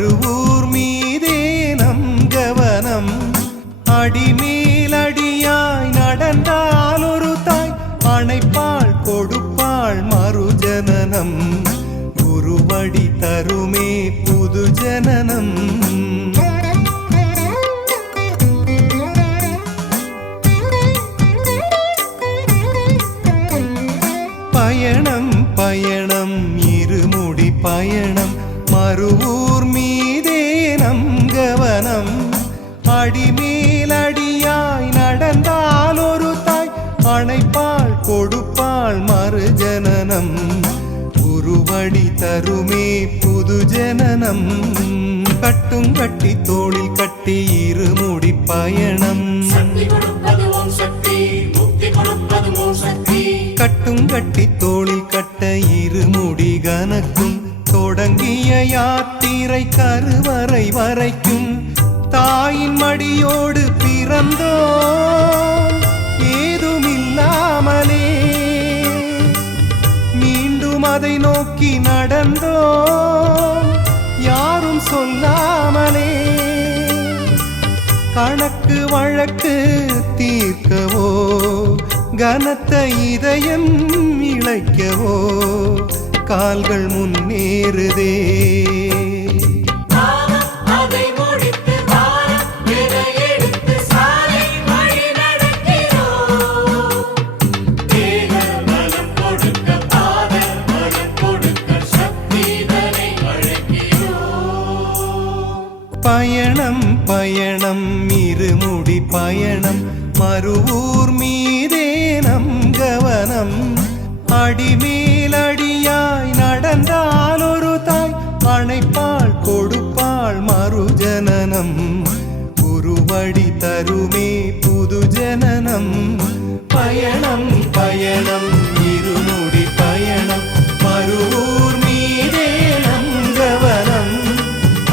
மறுவூர் மீதே நம் கவனம். அடிமேலடியாய் நடந்தால் ஒரு தாய் அணைப்பாள் கொடுப்பாள் மறுஜனனம். குருவடி தருமே புது ஜனனம். பயணம் பயணம் இருமுடி பயணம் மறுவூர் மீதே நம் கவனம். அடிமேலடியாய் நடந்தால் ஒரு தாய் அணைப்பாள் கொடுப்பாள் மறுஜனனம். குருவடி தருமே புது ஜனனம். கட்டும் கட்டி தோளில் கட்டி இருமுடி பயணம். கட்டும் கட்டி தோளில் கட்ட இருமுடி கனக்கும். தொடங்கிய யாத்திரை கருவறை வரைக்கும். தாயின் மடியோடு பிறந்தோ ஏதுமில்லாமலே மீண்டும் அதை நோக்கி நடந்தோ யாரும் சொல்லாமலே. கணக்கு வழக்கு தீர்க்கவோ கனத்த இதயம் இழைக்கவோ கால்கள் முன்னேறுதே. பயணம் பயணம் இருமுடி பயணம் மறுவூர் மீதே நம் கவனம். அடிமேலடியாய் நடந்தால் ஒரு தாய் அணைப்பாள் கொடுப்பாள் மறுஜனனம். குருவடி தருமே புது ஜனனம். பயணம் பயணம் இருமுடி பயணம் மறுவூர் மீதே நம் கவனம்.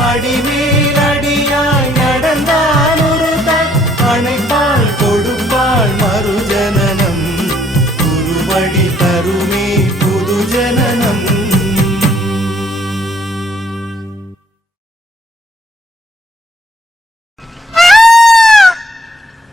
அடிமேலடியாய் நடந்தால் ஒரு தாய் அணைப்பாள் கொடுப்பாள் மறுஜனனம். குருவடி தருமே புது ஜனனம்.